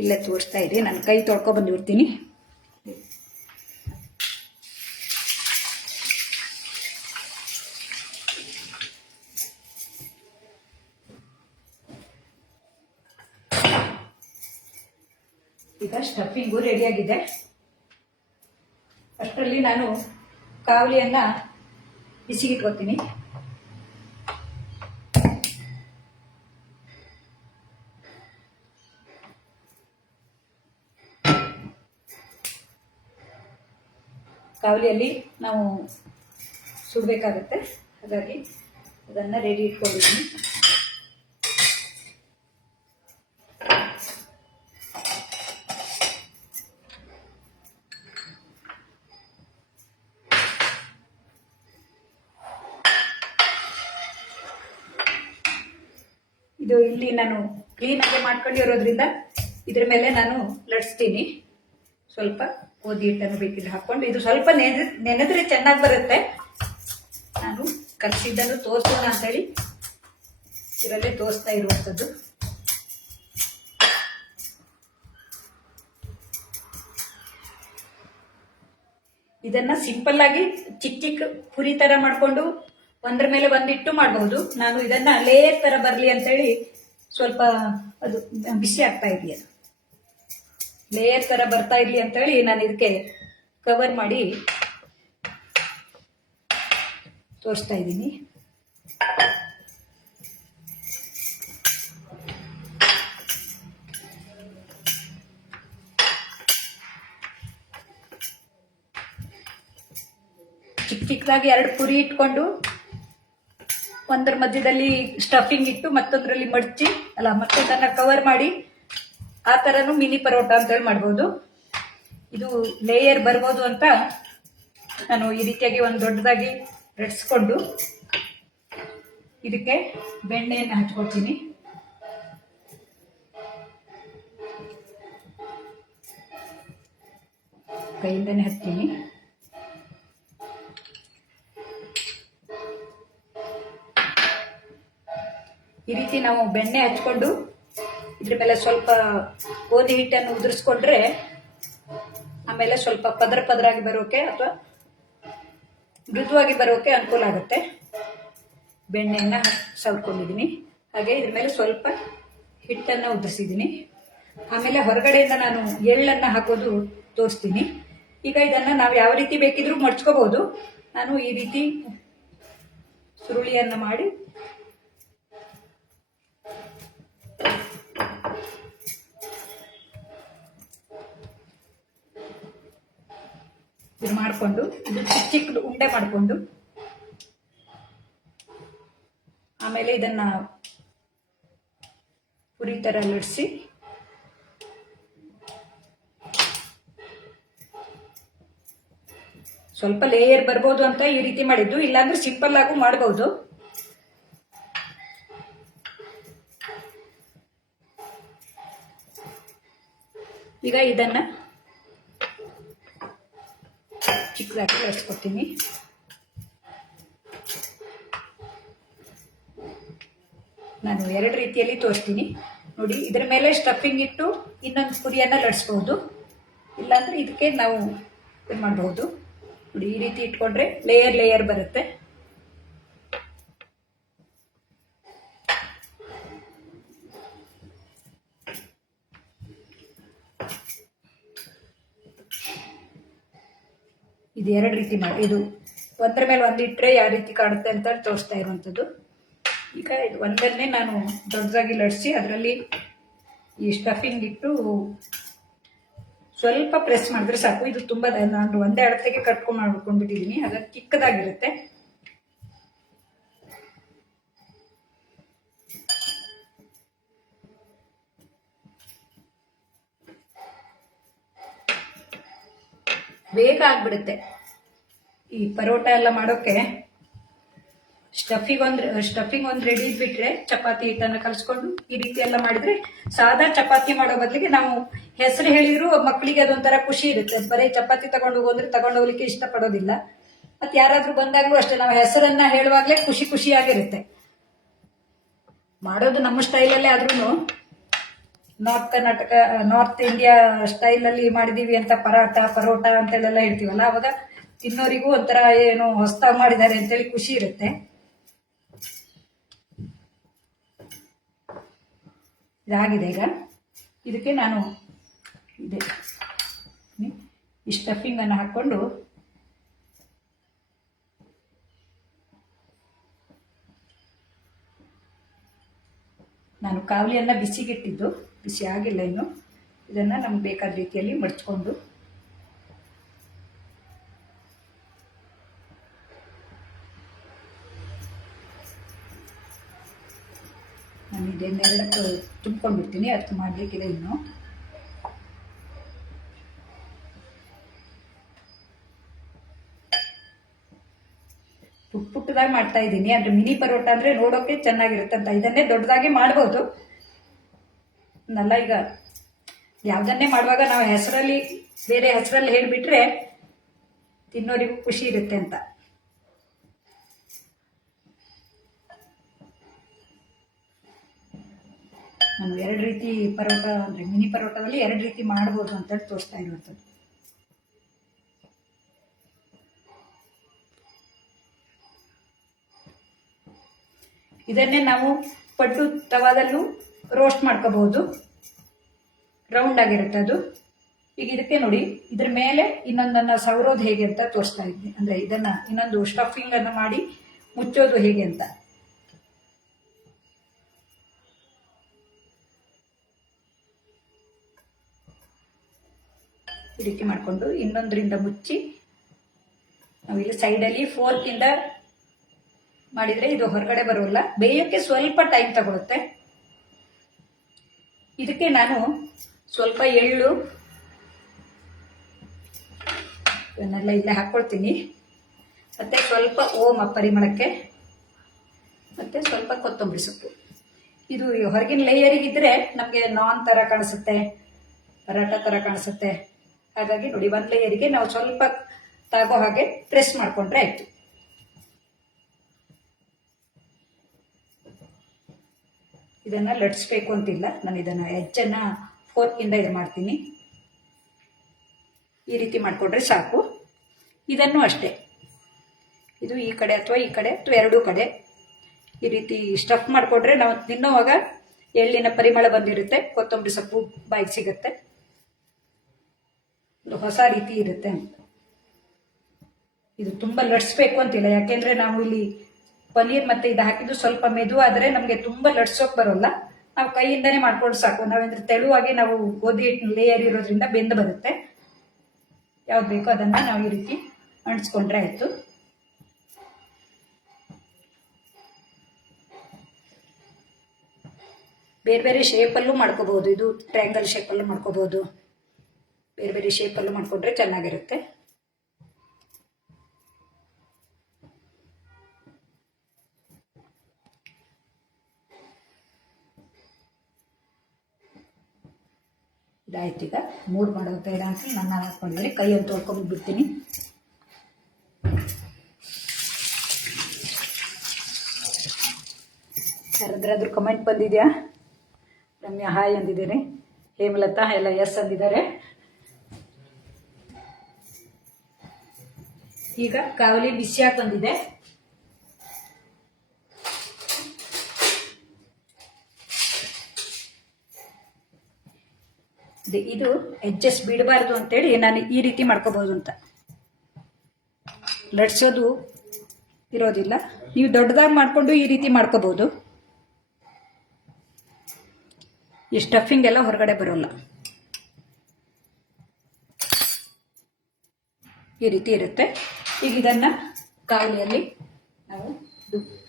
ಇಲ್ಲೇ ತೋರಿಸ್ತಾ ಇದೆ. ನಾನು ಕೈ ತೊಳ್ಕೊ ಬಂದಿರ್ತೀನಿ. ಈಗ ಸ್ಟಫಿಂಗು ರೆಡಿಯಾಗಿದೆ ಅಷ್ಟರಲ್ಲಿ ನಾನು ಕಾವಲಿಯನ್ನ ಬಿಸಿಗಿಟ್ಕೋತೀನಿ. ಕಾವಲಿಯಲ್ಲಿ ನಾವು ಸುಡಬೇಕಾಗತ್ತೆ. ಹಾಗಾಗಿ ಅದನ್ನು ರೆಡಿ ಇಟ್ಕೊಂಡಿದ್ದೀನಿ. ಇದು ಇಲ್ಲಿ ನಾನು ಕ್ಲೀನಾಗಿ ಮಾಡ್ಕೊಂಡಿರೋದ್ರಿಂದ ಇದ್ರ ಮೇಲೆ ನಾನು ಲಟ್ಸ್ತೀನಿ. ಸ್ವಲ್ಪ. ಗೋಧಿ ಹಿಟ್ಟನ್ನು ಬೇಕಿದ್ರೆ ಹಾಕೊಂಡು ಇದು ಸ್ವಲ್ಪ ನೆನೆ, ನೆನೆದ್ರೆ ಚೆನ್ನಾಗಿ ಬರುತ್ತೆ. ನಾನು ಕಲಿಸಿದ್ದನ್ನು ತೋರಿಸೋಣ ಅಂತೇಳಿ. ಇದರಲ್ಲೇ ತೋರಿಸ್ತಾ ಇರುವಂಥದ್ದು. ಇದನ್ನ ಸಿಂಪಲ್ ಆಗಿ ಚಿಕ್ಕ ಚಿಕ್ಕ ಪುರಿ ತರ ಮಾಡಿಕೊಂಡು ಒಂದ್ರ ಮೇಲೆ ಒಂದಿಟ್ಟು ಮಾಡಬಹುದು. ನಾನು ಇದನ್ನ ಲೇಯರ್ ತರ ಬರಲಿ ಅಂತೇಳಿ ಸ್ವಲ್ಪ ಅದು ಬಿಸಿ ಆಗ್ತಾ ಇದೆಯಾ? ಲೇಯರ್ ತರ ಬರ್ತಾ ಇರ್ಲಿ ಅಂತ ಹೇಳಿ ನಾನು ಇದಕ್ಕೆ ಕವರ್ ಮಾಡಿ ತೋರಿಸ್ತಾ ಇದ್ದೀನಿ. ಚಿಕ್ಕ ಚಿಕ್ಕದಾಗಿ ಎರಡು ಪುರಿ ಇಟ್ಕೊಂಡು ಒಂದರ ಮಧ್ಯದಲ್ಲಿ ಸ್ಟಫಿಂಗ್ ಇಟ್ಟು ಮತ್ತೊಂದರಲ್ಲಿ ಮಡಚಿ, ಅಲ್ಲ ಮತ್ತೊಂದನ್ನ ಕವರ್ ಮಾಡಿ ಆ ತರನು ಮಿನಿ ಪರೋಟ ಅಂತ ಹೇಳಿ ಮಾಡ್ಬೋದು. ಇದು ಲೇಯರ್ ಬರ್ಬೋದು ಅಂತ ನಾನು ಈ ರೀತಿಯಾಗಿ ಒಂದು ದೊಡ್ಡದಾಗಿ ರೆಡ್ಸ್ಕೊಂಡು ಇದಕ್ಕೆ ಬೆಣ್ಣೆಯನ್ನು ಹಚ್ಕೊಳ್ತೀನಿ ಕೈಯಿಂದನೇ ಹಚ್ತೀನಿ ಈ ರೀತಿ ನಾವು ಬೆಣ್ಣೆ ಹಚ್ಕೊಂಡು ಇದ್ರ ಮೇಲೆ ಸ್ವಲ್ಪ ಗೋಧಿ ಹಿಟ್ಟನ್ನು ಉದುರಿಸ್ಕೊಂಡ್ರೆ ಆಮೇಲೆ ಸ್ವಲ್ಪ ಪದರ ಪದರಾಗಿ ಬರೋಕೆ ಅಥವಾ ಮೃದುವಾಗಿ ಬರೋಕೆ ಅನುಕೂಲ ಆಗುತ್ತೆ. ಬೆಣ್ಣೆಯನ್ನು ಸವರ್ಕೊಂಡಿದ್ದೀನಿ ಹಾಗೆ ಇದ್ರ ಮೇಲೆ ಸ್ವಲ್ಪ ಹಿಟ್ಟನ್ನು ಉದುರಿಸಿದ್ದೀನಿ ಆಮೇಲೆ ಹೊರಗಡೆಯಿಂದ ನಾನು ಎಳ್ಳನ್ನು ಹಾಕೋದು ತೋರಿಸ್ತೀನಿ. ಈಗ ಇದನ್ನು ನಾವು ಯಾವ ರೀತಿ ಬೇಕಿದ್ರೂ ಮಡ್ಚ್ಕೋಬಹುದು ನಾನು ಈ ರೀತಿ ಸುರುಳಿಯನ್ನು ಮಾಡಿ ಇದು ಮಾಡಿಕೊಂಡು, ಇದು ಚಿಕ್ಕ ಚಿಕ್ಕದು ಉಂಡೆ ಮಾಡಿಕೊಂಡು. ಆಮೇಲೆ ಇದನ್ನ ಪುರಿ ಥರ ಲಟ್ಸಿ ಸ್ವಲ್ಪ ಲೇಯರ್ ಬರ್ಬೋದು ಅಂತ ಈ ರೀತಿ ಮಾಡಿದ್ದು, ಇಲ್ಲಾಂದ್ರೆ ಸಿಂಪಲ್ ಆಗು ಮಾಡ್ಬೋದು. ಈಗ ಇದನ್ನ ಚಿಕ್ಕದಾಗಿ ಬೆಳೆಸ್ಕೊತೀನಿ ನಾನು ಎರಡು ರೀತಿಯಲ್ಲಿ ತೋರಿಸ್ತೀನಿ. ನೋಡಿ, ಇದರ ಮೇಲೆ ಸ್ಟಫಿಂಗ್ ಇಟ್ಟು ಇನ್ನೊಂದು ಪುರಿಯನ್ನು ಲಡಿಸ್ಬೋದು. ಇಲ್ಲಾಂದರೆ ಇದಕ್ಕೆ ನಾವು ಇದು ಮಾಡಬಹುದು ನೋಡಿ, ಈ ರೀತಿ ಇಟ್ಕೊಂಡ್ರೆ ಲೇಯರ್ ಲೇಯರ್ ಬರುತ್ತೆ. ಇದು ಎರಡು ರೀತಿ ಮಾಡಿ ಇದು ಒಂದರ ಮೇಲೆ ಒಂದು ಇಟ್ಟರೆ ಯಾವ ರೀತಿ ಕಾಣುತ್ತೆ ಅಂತ ತೋರಿಸ್ತಾ ಇರುವಂಥದ್ದು. ಈಗ ಇದು ಒಂದನ್ನೇ ನಾನು ದೊಡ್ಡದಾಗಿ ಲಡಿಸಿ, ಅದರಲ್ಲಿ ಈ ಸ್ಟಫಿಂಗ್ ಇಟ್ಟು ಸ್ವಲ್ಪ ಪ್ರೆಸ್ ಮಾಡಿದ್ರೆ ಸಾಕು. ಇದು ತುಂಬ ನಾನು ಒಂದೇ ಅಳತೆಗೆ ಕಟ್ಕೊಂಡು ಮಾಡ್ಕೊಂಡ್ಬಿಟ್ಟಿದ್ದೀನಿ. ಅದು ಚಿಕ್ಕದಾಗಿರುತ್ತೆ. ಬೇಗ ಆಗ್ಬಿಡುತ್ತೆ ಈ ಪರೋಟ ಎಲ್ಲ ಮಾಡೋಕ್ಕೆ ಸ್ಟಫಿಂಗ್ ಒಂದು ಸ್ಟಫಿಂಗ್ ಒಂದು ರೆಡಿ ಇದ್ಬಿಟ್ರೆ ಚಪಾತಿ ಹಿಟ್ಟನ್ನು ಕಲಿಸ್ಕೊಂಡು ಈ ರೀತಿ ಎಲ್ಲ ಮಾಡಿದ್ರೆ ಸಾದಾ ಚಪಾತಿ ಮಾಡೋ ಬದಲಿಗೆ ನಾವು ಹೆಸರು ಹೇಳಿದ್ರು ಮಕ್ಕಳಿಗೆ ಅದೊಂಥರ ಖುಷಿ ಇರುತ್ತೆ. ಬರೀ ಚಪಾತಿ ತಗೊಂಡು ಹೋಗೋದ್ರೆ ತಗೊಂಡು ಹೋಗ್ಲಿಕ್ಕೆ ಇಷ್ಟಪಡೋದಿಲ್ಲ. ಮತ್ತೆ ಯಾರಾದ್ರೂ ಬಂದಾಗಲೂ ಅಷ್ಟೇ, ನಾವು ಹೆಸರನ್ನ ಹೇಳುವಾಗಲೇ ಖುಷಿ ಖುಷಿಯಾಗಿರುತ್ತೆ. ಮಾಡೋದು ನಮ್ಮ ಸ್ಟೈಲಲ್ಲೇ ಆದ್ರೂ ನಾರ್ತ್ ಕರ್ನಾಟಕ, ನಾರ್ತ್ ಇಂಡಿಯಾ ಸ್ಟೈಲಲ್ಲಿ ಮಾಡಿದೀವಿ ಅಂತ ಪರಾಟ, ಪರೋಟ ಅಂತೇಳೆಲ್ಲ ಹೇಳ್ತೀವಲ್ಲ, ಅವಾಗ ತಿನ್ನೋರಿಗೂ ಒಂಥರ ಏನು ಹೊಸ್ತಾಗಿ ಮಾಡಿದ್ದಾರೆ ಅಂತೇಳಿ ಖುಷಿ ಇರುತ್ತೆ. ಇದಾಗಿದೆ ಈಗ. ಇದಕ್ಕೆ ನಾನು ಇದೆ. ಈ ಸ್ಟಫಿಂಗನ್ನು ಹಾಕ್ಕೊಂಡು ನಾನು ಕಾವಲಿಯನ್ನು ಬಿಸಿಗಿಟ್ಟಿದ್ದು, ಬಿಸಿ ಆಗಿಲ್ಲ ಇನ್ನು. ಇದನ್ನು ನಮ್ಗೆ ಬೇಕಾದ ರೀತಿಯಲ್ಲಿ ಮಡ್ಚ್ಕೊಂಡು. ನಾನು ಇದನ್ನೆರಡಕ್ಕೆ ತುಂಬ್ಕೊಂಡ್ಬಿಡ್ತೀನಿ ಅದಕ್ಕೆ ಮಾಡಲಿಕ್ಕಿದೆ ಇನ್ನು. ಮಾಡ್ತಾ ಇದ್ದೀನಿ. ಅಂದ್ರೆ ಮಿನಿ ಪರೋಟ ಅಂದ್ರೆ ನೋಡೋಕೆ ಚೆನ್ನಾಗಿರುತ್ತೆ ಅಂತ. ಇದನ್ನೇ ದೊಡ್ಡದಾಗಿ ಮಾಡ್ಬೋದು. ನಲ್ಲ ಈಗ ಯಾವ್ದನ್ನೇ ಮಾಡುವಾಗ ನಾವು ಹೆಸರಲ್ಲಿ, ಬೇರೆ ಹೆಸರಲ್ಲಿ ಹೇಳಿಬಿಟ್ರೆ ತಿನ್ನೋರಿಗೂ ಖುಷಿ ಇರುತ್ತೆ ಅಂತ. ನಾನು ಎರಡು ರೀತಿ ಪರೋಟ ಅಂದ್ರೆ ಮಿನಿ ಪರೋಟದಲ್ಲಿ ಎರಡು ರೀತಿ ಮಾಡ್ಬೋದು ಅಂತ ತೋರಿಸ್ತಾ ಇರುವಂಥದ್ದು ಇದನ್ನೇ ನಾವು ಪಟ್ಟು ತವಾದಲ್ಲೂ ರೋಸ್ಟ್ ಮಾಡ್ಕೋಬಹುದು. ರೌಂಡ್ ಆಗಿರುತ್ತೆ ಅದು. ಈಗ ಇದಕ್ಕೆ ನೋಡಿ, ಇದ್ರ ಮೇಲೆ ಇನ್ನೊಂದನ್ನ ಸವರೋದು ಹೇಗೆ ಅಂತ ತೋರಿಸ್ತಾ ಇದ್ದೀನಿ ಅಂದ್ರೆ ಇದನ್ನ ಇನ್ನೊಂದು ಸ್ಟಫಿಂಗ್ ಅನ್ನು ಮಾಡಿ ಮುಚ್ಚೋದು ಹೇಗೆ ಅಂತ. ಹಿಡಿಕೆ ಮಾಡಿಕೊಂಡು ಇನ್ನೊಂದರಿಂದ ಮುಚ್ಚಿ, ನಾವಿಲ್ಲಿ ಸೈಡಲ್ಲಿ ಫೋರ್ಕಿಂದ ಮಾಡಿದ್ರೆ ಇದು ಹೊರಗಡೆ ಬರೋಲ್ಲ. ಬೇಯೋಕ್ಕೆ ಸ್ವಲ್ಪ ಟೈಮ್ ತಗೊಳುತ್ತೆ. ಇದಕ್ಕೆ ನಾನು ಸ್ವಲ್ಪ ಎಳ್ಳು, ಇವನ್ನೆಲ್ಲ ಇಲ್ಲೇ ಹಾಕ್ಕೊಳ್ತೀನಿ ಮತ್ತೆ ಸ್ವಲ್ಪ ಓಮ ಪರಿಮಳಕ್ಕೆ ಮತ್ತೆ ಸ್ವಲ್ಪ ಕೊತ್ತಂಬರಿ ಸೊಪ್ಪು. ಇದು ಹೊರಗಿನ ಲೇಯರಿಗಿದ್ರೆ ನಮಗೆ ನಾನ್ ಥರ ಕಾಣಿಸುತ್ತೆ ಪರಾಟ ಥರ ಕಾಣಿಸುತ್ತೆ. ಹಾಗಾಗಿ ನೋಡಿ, ಒಂದು ಲೇಯರಿಗೆ ನಾವು ಸ್ವಲ್ಪ ತಾಗೋ ಹಾಗೆ ಪ್ರೆಸ್ ಮಾಡಿಕೊಂಡ್ರೆ ಆಯ್ತು. ಇದನ್ನ ಲಟ್ಸ್ಬೇಕು ಅಂತಿಲ್ಲ. ನಾನು ಇದನ್ನ ಎಜ್ಜನ್ನ ಫೋರ್ಕಿಂದ ಇದು ಮಾಡ್ತೀನಿ. ಈ ರೀತಿ ಮಾಡಿಕೊಂಡ್ರೆ ಸಾಕು. ಇದನ್ನು ಅಷ್ಟೇ. ಇದು ಈ ಕಡೆ ಅಥವಾ ಈ ಕಡೆ ಅಥವಾ ಎರಡೂ ಕಡೆ. ಈ ರೀತಿ ಸ್ಟಫ್ ಮಾಡಿಕೊಂಡ್ರೆ ನಾವು ತಿನ್ನೋವಾಗ ಎಳ್ಳಿನ ಪರಿಮಳ ಬಂದಿರುತ್ತೆ. ಕೊತ್ತಂಬರಿ ಸೊಪ್ಪು ಬಾಯಿಗೆ ಸಿಗುತ್ತೆ. ಒಂದು ಹೊಸ ರೀತಿ ಇರುತ್ತೆ ಇದು ತುಂಬಾ ಲಟ್ಸ್ಬೇಕು ಅಂತಿಲ್ಲ. ಯಾಕೆಂದರೆ ನಾವು ಇಲ್ಲಿ ಪನೀರ್ ಮತ್ತೆ ಇದು ಹಾಕಿದ್ದು ಸ್ವಲ್ಪ ಮೆದು ಆದ್ರೆ ನಮಗೆ ತುಂಬಾ ಲಟ್ಸೋಕ್ ಬರೋಲ್ಲ. ನಾವು ಕೈಯಿಂದಾನೇ ಮಾಡ್ಕೊಂಡು ಸಾಕು. ನಾವೇಂದ್ರೆ ತೆಳುವಾಗಿ ನಾವು ಗೋಧಿ ಹಿಟ್ಟಿನ ಲೇಯರ್ ಇರೋದ್ರಿಂದ ಬೆಂದು ಬರುತ್ತೆ. ಯಾವ್ದು ಬೇಕೋ ಅದನ್ನ ನಾವು ಈ ರೀತಿ ಅಂಟಿಸ್ಕೊಂಡ್ರೆ ಆಯ್ತು. ಬೇರೆ ಬೇರೆ ಶೇಪಲ್ಲೂ ಮಾಡ್ಕೋಬಹುದು ಇದು ಟ್ರಯಾಂಗಲ್ ಶೇಪಲ್ಲೂ ಮಾಡ್ಕೋಬಹುದು ಬೇರೆ ಬೇರೆ ಶೇಪಲ್ಲೂ ಮಾಡ್ಕೊಂಡ್ರೆ ಚೆನ್ನಾಗಿರುತ್ತೆ. ಇದಾಯ್ತು ಈಗ ಮೂಡ್ ಮಾಡೋದು ಬೇಡ ಅಂತ ನಾನು ಹಾಕೊಂಡಿದ್ದೀನಿ ಕೈಯಲ್ಲಿ ಅಂತ ತೊಳ್ಕೊಂಡು ಬಿಡ್ತೀನಿ. ಯಾರಾದ್ರಾದ್ರೂ ಕಮೆಂಟ್ ಬಂದಿದೆಯಾ? ರಮ್ಯ ಹಾಯ್ ಅಂದಿದ್ದೀನಿ. ಹೇಮಲತಾ, ಎಲ್ಲ ಎಸ್ ಅಂದಿದ್ದಾರೆ. ಈಗ ಕಾವಲಿ ಬಿಸಿಯಾಗಿ ಬಂದಿದೆ. ಇದು- ಇದು ಬಿಡಬಾರ್ದು ಅಂತೇಳಿ ನಾನು ಈ ರೀತಿ ಮಾಡ್ಕೋಬೋದು ಅಂತ. ಲಟ್ಸೋದು ಇರೋದಿಲ್ಲ. ನೀವು ದೊಡ್ಡದಾಗಿ ಮಾಡಿಕೊಂಡು ಈ ರೀತಿ ಮಾಡ್ಕೋಬೋದು. ಈ ಸ್ಟಫಿಂಗ್ ಎಲ್ಲ ಹೊರಗಡೆ ಬರೋಲ್ಲ. ಈ ರೀತಿ ಇರುತ್ತೆ. ಈಗ ಇದನ್ನು ಕಾವಲಿಯಲ್ಲಿ ನಾವು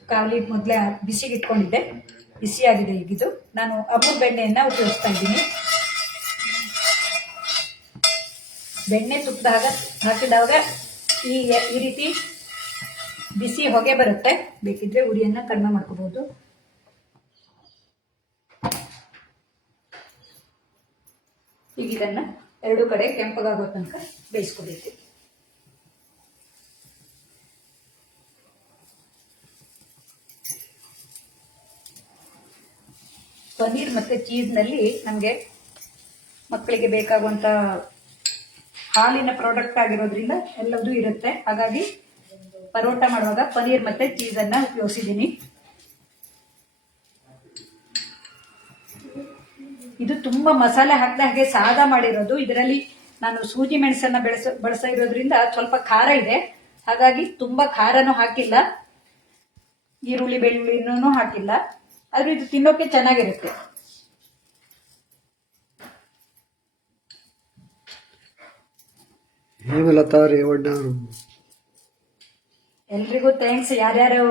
ಕಾವಲಿ ಮೊದಲೇ ಬಿಸಿಗೆ ಇಟ್ಕೊಂಡಿದ್ದೆ ಬಿಸಿಯಾಗಿದೆ ಈಗಿದು ನಾನು ಅಮೂಲ್ ಬೆಣ್ಣೆಯನ್ನು ಉಪಯೋಗಿಸ್ತಾ ಇದ್ದೀನಿ. ಬೆಣ್ಣೆ ತುಪ್ಪದಾಗ ಹಾಕಿದಾಗ ಈ ಈ ರೀತಿ ಬಿಸಿ ಹೊಗೆ ಬರುತ್ತೆ. ಬೇಕಿದ್ರೆ ಉರಿಯನ್ನು ಕಡಿಮೆ ಮಾಡ್ಕೋಬಹುದು ಈಗ ಇದನ್ನ ಎರಡು ಕಡೆ ಕೆಂಪಗಾಗೋ ತನಕ ಬೇಯಿಸ್ಕೋಬೇಕು. ಪನ್ನೀರ್ ಮತ್ತು ಚೀಸ್ನಲ್ಲಿ ನಮಗೆ ಮಕ್ಕಳಿಗೆ ಬೇಕಾಗುವಂಥ ಹಾಲಿನ ಪ್ರಾಡಕ್ಟ್ ಆಗಿರೋದ್ರಿಂದ ಎಲ್ಲದೂ ಇರುತ್ತೆ. ಹಾಗಾಗಿ ಪರೋಟ ಮಾಡುವಾಗ ಪನೀರ್ ಮತ್ತೆ ಚೀಸನ್ನು ಉಪಯೋಗಿಸಿದ್ದೀನಿ. ಇದು ತುಂಬಾ ಮಸಾಲೆ ಹಾಕಿದ ಹಾಗೆ ಸಾದ ಮಾಡಿರೋದು. ಇದರಲ್ಲಿ ನಾನು ಸೂಜಿ ಮೆಣಸನ್ನ ಬೆಳೆಸ, ಬಳಸ ಇರೋದ್ರಿಂದ ಸ್ವಲ್ಪ ಖಾರ ಇದೆ. ಹಾಗಾಗಿ ತುಂಬಾ ಖಾರನೂ ಹಾಕಿಲ್ಲ. ಈರುಳ್ಳಿ ಬೆಳ್ಳುಳ್ಳಿನೂ ಹಾಕಿಲ್ಲ. ಆದ್ರೆ ಇದು ತಿನ್ನೋಕೆ ಚೆನ್ನಾಗಿರುತ್ತೆ. ಹೇಮಲತಾ ರೇವಣ್ಣ ಎಲ್ರಿಗೂ ಥ್ಯಾಂಕ್ಸ್ ಯಾರ್ಯಾರು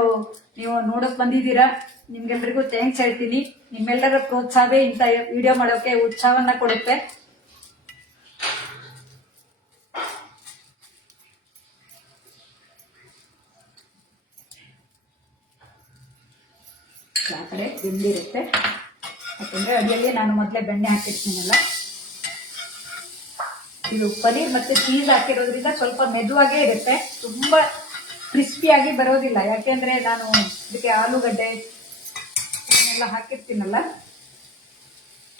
ನೀವು ನೋಡಕ್ ಬಂದಿದ್ದೀರಾ, ನಿಮ್ಗೆಲ್ರಿಗೂ ಥ್ಯಾಂಕ್ಸ್ ಹೇಳ್ತೀನಿ. ನಿಮ್ಮೆಲ್ಲರ ಪ್ರೋತ್ಸಾಹವೇ ಇಂಥ ವಿಡಿಯೋ ಮಾಡೋಕೆ ಉತ್ಸಾಹವನ್ನ ಕೊಡುತ್ತೆ. ಆ ಬೆಂದಿರುತ್ತೆ. ಯಾಕಂದ್ರೆ ಅಡಿಯಲ್ಲಿ ನಾನು ಮೊದಲೇ ಬೆಣ್ಣೆ ಹಾಕಿರ್ತೀನಲ್ಲ. ಇದು ಪನೀರ್ ಮತ್ತೆ ಚೀಸ್ ಹಾಕಿರೋದ್ರಿಂದ ಸ್ವಲ್ಪ ಮೆದುವಾಗೇ ಇರುತ್ತೆ. ತುಂಬಾ ಕ್ರಿಸ್ಪಿಯಾಗಿ ಬರೋದಿಲ್ಲ. ಯಾಕೆಂದ್ರೆ ನಾನು ಇದಕ್ಕೆ ಆಲೂಗಡ್ಡೆ ಇದನ್ನೆಲ್ಲ ಹಾಕಿರ್ತೀನಲ್ಲ,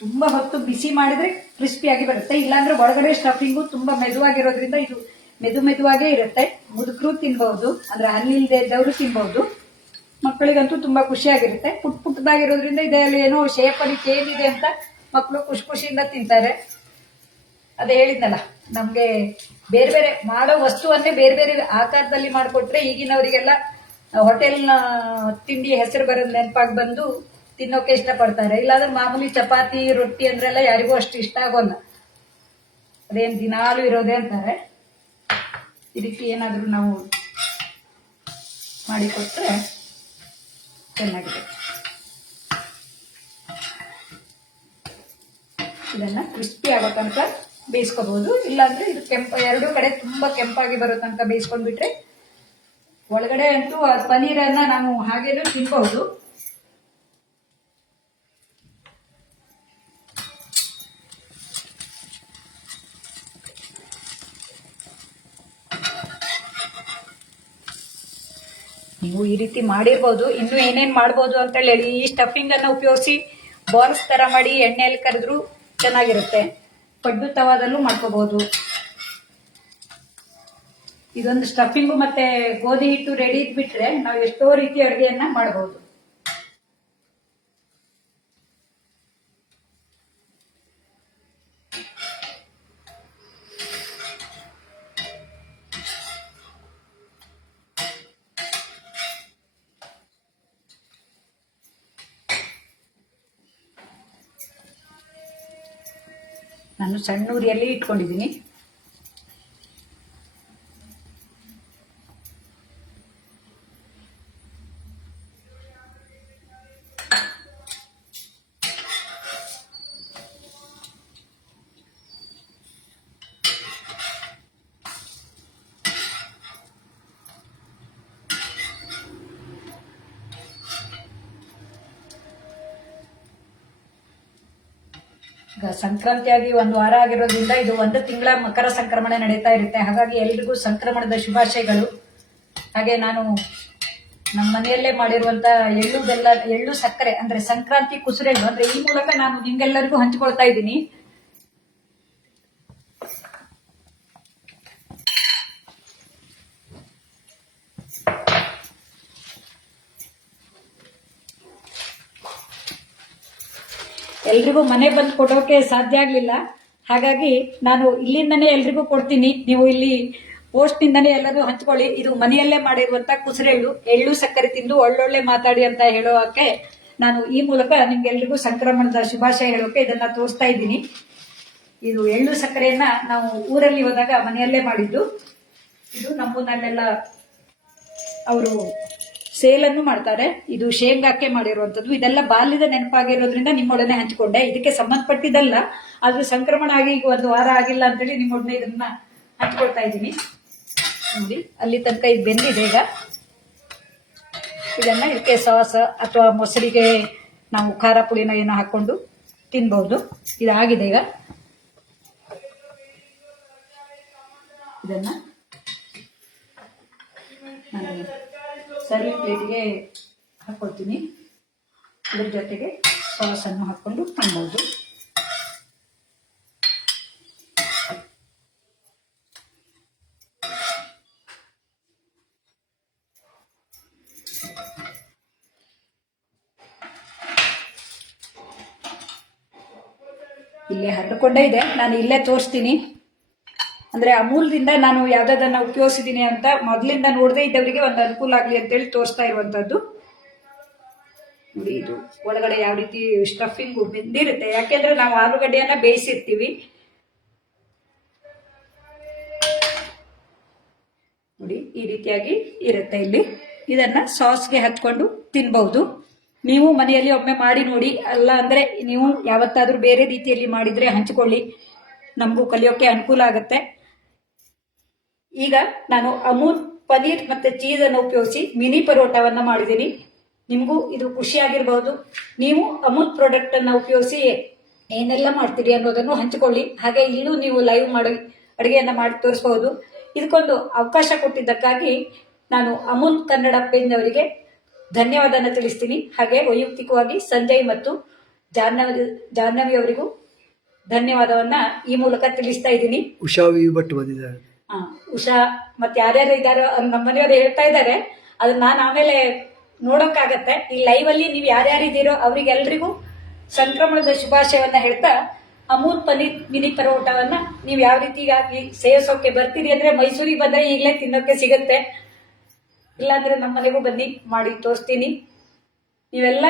ತುಂಬಾ ಹೊತ್ತು ಬಿಸಿ ಮಾಡಿದ್ರೆ ಕ್ರಿಸ್ಪಿಯಾಗಿ ಬರುತ್ತೆ. ಇಲ್ಲಾಂದ್ರೆ ಒಳಗಡೆ ಸ್ಟಫಿಂಗು ತುಂಬಾ ಮೆದುವಾಗಿರೋದ್ರಿಂದ ಇದು ಮೆದು ಮೆದುವಾಗೇ ಇರುತ್ತೆ. ಮುದುಕರು ತಿನ್ಬಹುದು, ಅಂದ್ರೆ ಅಲ್ಲಿಲ್ದೆ ಇದ್ದವರು ತಿನ್ಬಹುದು. ಮಕ್ಕಳಿಗಂತೂ ತುಂಬಾ ಖುಷಿಯಾಗಿರುತ್ತೆ. ಪುಟ್ ಪುಟ್ಟದಾಗಿರೋದ್ರಿಂದ ಇದರಲ್ಲಿ ಏನೋ ಶೇಪ್ ಅಲ್ಲಿ ಚೇಂಜ್ ಇದೆ ಅಂತ ಮಕ್ಕಳು ಖುಷಿ ಖುಷಿಯಿಂದ ತಿಂತಾರೆ. ಅದೇ ಹೇಳಿದ್ನಲ್ಲ, ನಮ್ಗೆ ಬೇರೆ ಬೇರೆ ಮಾಡೋ ವಸ್ತುವನ್ನೇ ಬೇರೆ ಬೇರೆ ಆಕಾರದಲ್ಲಿ ಮಾಡಿಕೊಟ್ರೆ ಈಗಿನವರಿಗೆಲ್ಲ ಹೋಟೆಲ್ ತಿಂಡಿ ಹೆಸರು ಬರೋದು ನೆನಪಾಗಿ ಬಂದು ತಿನ್ನೋಕೆ ಇಷ್ಟಪಡ್ತಾರೆ. ಇಲ್ಲಾಂದ್ರೆ ಮಾಮೂಲಿ ಚಪಾತಿ, ರೊಟ್ಟಿ ಅಂದ್ರೆಲ್ಲ ಯಾರಿಗೂ ಅಷ್ಟು ಇಷ್ಟ ಆಗೋಲ್ಲ. ಅದೇನ್ ದಿನಾಲು ಇರೋದೇ ಅಂತಾರೆ. ಇದಕ್ಕೆ ಏನಾದರೂ ನಾವು ಮಾಡಿಕೊಟ್ರೆ ಚೆನ್ನಾಗಿದೆ. ಇದನ್ನ ಕ್ರಿಸ್ಪಿ ಆಗೋ ತನಕ ಬೇಯಿಸ್ಕೋಬಹುದು ಇಲ್ಲಾಂದ್ರೆ ಇದು ಕೆಂಪ, ಎರಡೂ ಕಡೆ ತುಂಬಾ ಕೆಂಪಾಗಿ ಬರೋ ತನಕ ಬೇಯಿಸ್ಕೊಂಡ್ಬಿಟ್ರೆ ಒಳಗಡೆ ಅಂತೂ ಆ ಪನೀರನ್ನ ನಾವು ಹಾಗೇನೂ ತಿನ್ಬಹುದು. ನೀವು ಈ ರೀತಿ ಮಾಡಿರ್ಬೋದು. ಇನ್ನು ಏನೇನ್ ಮಾಡ್ಬೋದು ಅಂತ ಹೇಳಿ ಈ ಸ್ಟಫಿಂಗ್ ಅನ್ನ ಉಪಯೋಗಿಸಿ ಬಾಲ್ಸ್ ತರ ಮಾಡಿ ಎಣ್ಣೆಯಲ್ಲಿ ಕರೆದ್ರು ಚೆನ್ನಾಗಿರುತ್ತೆ. ಪಡ್ಡು ತವಾದಲ್ಲೂ ಮಾಡ್ಕೋಬಹುದು. ಇದೊಂದು ಸ್ಟಫಿಂಗು ಮತ್ತೆ ಗೋಧಿ ಹಿಟ್ಟು ರೆಡಿ ಇದ್ಬಿಟ್ರೆ ನಾವು ಎಷ್ಟೋ ರೀತಿ ಅಡುಗೆಯನ್ನ ಮಾಡಬಹುದು ನಾನು ಸಣ್ಣ ಉರಿಯಲ್ಲಿ ಇಟ್ಕೊಂಡಿದ್ದೀನಿ. ಸಂಕ್ರಾಂತಿಯಾಗಿ ಒಂದು ವಾರ ಆಗಿರೋದ್ರಿಂದ ಇದು ಒಂದು ತಿಂಗಳ ಮಕರ ಸಂಕ್ರಮಣ ನಡೀತಾ ಇರುತ್ತೆ. ಹಾಗಾಗಿ ಎಲ್ರಿಗೂ ಸಂಕ್ರಮಣದ ಶುಭಾಶಯಗಳು. ಹಾಗೆ ನಾನು ನಮ್ಮ ಮನೆಯಲ್ಲೇ ಮಾಡಿರುವಂತ ಎಳ್ಳು ಬೆಲ್ಲ ಎಳ್ಳು ಸಕ್ಕರೆ, ಅಂದ್ರೆ ಸಂಕ್ರಾಂತಿ ಕುಸುರೆಳ್ಳು, ಅಂದ್ರೆ ಈ ಮೂಲಕ ನಾನು ನಿಮ್ಗೆಲ್ಲರಿಗೂ ಹಂಚಿಕೊಳ್ತಾ ಇದ್ದೀನಿ. ಎಲ್ರಿಗೂ ಮನೆ ಬಂದು ಕೊಡೋಕೆ ಸಾಧ್ಯ ಆಗ್ಲಿಲ್ಲ. ಹಾಗಾಗಿ ನಾನು ಇಲ್ಲಿಂದನೇ ಎಲ್ರಿಗೂ ಕೊಡ್ತೀನಿ. ನೀವು ಇಲ್ಲಿ ಪೋಸ್ಟ್ ನಿಂದನೇ ಎಲ್ಲರೂ ಹಂಚ್ಕೊಳ್ಳಿ. ಇದು ಮನೆಯಲ್ಲೇ ಮಾಡಿರುವಂತ ಕುಸುರೆಳ್ಳು. ಎಳ್ಳು ಸಕ್ಕರೆ ತಿಂದು ಒಳ್ಳೊಳ್ಳೆ ಮಾತಾಡಿ ಅಂತ ಹೇಳೋಕೆ ನಾನು ಈ ಮೂಲಕ ನಿಮ್ಗೆಲ್ರಿಗೂ ಸಂಕ್ರಮಣದ ಶುಭಾಶಯ ಹೇಳೋಕೆ ಇದನ್ನ ತೋರಿಸ್ತಾ ಇದ್ದೀನಿ. ಇದು ಎಳ್ಳು ಸಕ್ಕರೆಯನ್ನ ನಾವು ಊರಲ್ಲಿ ಹೋದಾಗ ಮನೆಯಲ್ಲೇ ಮಾಡಿದ್ದು. ಇದು ನಮ್ಮೂರಲ್ಲೆಲ್ಲ ಅವರು ಸೇಲನ್ನು ಮಾಡ್ತಾರೆ. ಇದು ಶೇಂಗಾಕ್ಕೆ ಮಾಡಿರುವಂತದ್ದು ಇದೆಲ್ಲ ಬಾಲ್ಯದ ನೆನಪಾಗಿರೋದ್ರಿಂದ ನಿಮ್ಮೊಡನೆ ಹಂಚಿಕೊಂಡೆ. ಇದಕ್ಕೆ ಸಂಬಂಧಪಟ್ಟಿದ್ದಲ್ಲ. ಆದ್ರೂ ಸಂಕ್ರಮಣ ಆಗಿ ಈಗ ಒಂದು ವಾರ ಆಗಿಲ್ಲ ಅಂತೇಳಿ ನಿಮ್ಮೊಡನೆ ಇದನ್ನ ಹಂಚ್ಕೊಳ್ತಾ ಇದ್ದೀನಿ. ನೋಡಿ, ಅಲ್ಲಿ ತನಕ ಇದು ಬೆಂದಿದೆ ಈಗ. ಇದನ್ನ ಇದಕ್ಕೆ ಸಾಸ್ ಅಥವಾ ಮೊಸರಿಗೆ ನಾವು ಖಾರ ಪುಡಿನ ಏನೋ ಹಾಕೊಂಡು ತಿನ್ಬಹುದು ಇದಾಗಿದೆ ಈಗ. ಇದನ್ನ. ನಾನು ಸರ್ವಿಂಗ್ ಪ್ಲೇಟ್ಗೆ ಹಾಕೊಳ್ತೀನಿ. ಇದ್ರ ಜೊತೆಗೆ ಸಾಸನ್ನು ಹಾಕ್ಕೊಂಡು ಹಾಕೊಂಡು ತಿನ್ಬಹುದು ಇಲ್ಲೇ ಹರಡ್ಕೊಂಡೇ ಇದೆ. ನಾನು ಇಲ್ಲೇ ತೋರಿಸ್ತೀನಿ. ಅಂದ್ರೆ ಅಮೂಲ್ದಿಂದ ನಾನು ಯಾವ್ದಾದನ್ನ ಉಪಯೋಗಿಸಿದೀನಿ ಅಂತ ಮೊದಲಿಂದ ನೋಡದೆ ಇದ್ದವರಿಗೆ ಒಂದು ಅನುಕೂಲ ಆಗ್ಲಿ ಅಂತೇಳಿ ತೋರಿಸ್ತಾ ಇರುವಂತದ್ದು. ನೋಡಿ, ಇದು ಒಳಗಡೆ ಯಾವ ರೀತಿ ಸ್ಟಫಿಂಗ್ ಬೆಂದಿರುತ್ತೆ. ಯಾಕೆಂದ್ರೆ ನಾವು ಆಲೂಗಡ್ಡೆಯನ್ನ ಬೇಯಿಸಿರ್ತೀವಿ. ನೋಡಿ, ಈ ರೀತಿಯಾಗಿ ಇರುತ್ತೆ ಇಲ್ಲಿ. ಇದನ್ನ ಸಾಸ್ಗೆ ಹತ್ಕೊಂಡು ತಿನ್ಬಹುದು. ನೀವು ಮನೆಯಲ್ಲಿ ಒಮ್ಮೆ ಮಾಡಿ ನೋಡಿ. ಅಲ್ಲ ಅಂದ್ರೆ ನೀವು ಯಾವತ್ತಾದ್ರೂ ಬೇರೆ ರೀತಿಯಲ್ಲಿ ಮಾಡಿದ್ರೆ ಹಂಚಿಕೊಳ್ಳಿ. ನಮಗೂ ಕಲಿಯೋಕೆ ಅನುಕೂಲ ಆಗುತ್ತೆ. ಈಗ ನಾನು ಅಮೂಲ್ ಪನೀರ್ ಮತ್ತೆ ಚೀಸ್ ಅನ್ನು ಉಪಯೋಗಿಸಿ ಮಿನಿ ಪರೋಟವನ್ನ ಮಾಡಿದ್ದೀನಿ. ನಿಮಗೂ ಇದು ಖುಷಿಯಾಗಿರಬಹುದು ನೀವು ಅಮೂಲ್ ಪ್ರಾಡಕ್ಟ್ ಅನ್ನ ಉಪಯೋಗಿಸಿ ಏನೆಲ್ಲ ಮಾಡ್ತೀರಿ ಅನ್ನೋದನ್ನು ಹಂಚಿಕೊಳ್ಳಿ. ಹಾಗೆ ಇಲ್ಲೂ ನೀವು ಲೈವ್ ಮಾಡಿ, ಅಡುಗೆಯನ್ನ ಮಾಡಿ ತೋರಿಸಬಹುದು. ಇದಕ್ಕೊಂದು ಅವಕಾಶ ಕೊಟ್ಟಿದ್ದಕ್ಕಾಗಿ ನಾನು ಅಮೂಲ್ ಕನ್ನಡ ಪೇಜ್ ಅವರಿಗೆ ಧನ್ಯವಾದನ ತಿಳಿಸ್ತೀನಿ. ಹಾಗೆ ವೈಯಕ್ತಿಕವಾಗಿ ಸಂಜಯ್ ಮತ್ತು ಜಾಹ್ನವಿ ಜಾಹ್ನವಿ ಅವರಿಗೂ ಧನ್ಯವಾದವನ್ನ ಈ ಮೂಲಕ ತಿಳಿಸ್ತಾ ಇದ್ದೀನಿ. ಉಷಾ ವಿ ಭಟ್ ಬಂದಿದ್ದಾರೆ. ಉಷಾ ಮತ್ತೆ ಯಾರ್ಯಾರು ಇದ್ದಾರೋ ನಮ್ಮ ಮನೆಯವರು ಹೇಳ್ತಾ ಇದ್ದಾರೆ ಅದನ್ನ ನಾನು ಆಮೇಲೆ ನೋಡೋಕ್ಕಾಗತ್ತೆ. ಈ ಲೈವ್ ಅಲ್ಲಿ ನೀವು ಯಾರ್ಯಾರಿದ್ದೀರೋ ಅವರಿಗೆಲ್ರಿಗೂ ಸಂಕ್ರಮಣದ ಶುಭಾಶಯವನ್ನ ಹೇಳ್ತಾ, ಅಮೂಲ್ ಪನೀರ್ ಮಿನಿ ಪರೋಟವನ್ನ ನೀವು ಯಾವ ರೀತಿಗಾಗಿ ಸೇವಿಸೋಕೆ ಬರ್ತೀರಿ ಅಂದ್ರೆ ಮೈಸೂರಿಗೆ ಬಂದ್ರೆ ಈಗಲೇ ತಿನ್ನೋಕೆ ಸಿಗುತ್ತೆ. ಇಲ್ಲಾಂದ್ರೆ ನಮ್ಮ ಮನೆಗೂ ಬನ್ನಿ, ಮಾಡಿ ತೋರಿಸ್ತೀನಿ. ನೀವೆಲ್ಲ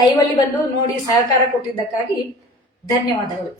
ಲೈವ್ ಅಲ್ಲಿ ಬಂದು ನೋಡಿ ಸಹಕಾರ ಕೊಟ್ಟಿದ್ದಕ್ಕಾಗಿ ಧನ್ಯವಾದಗಳು.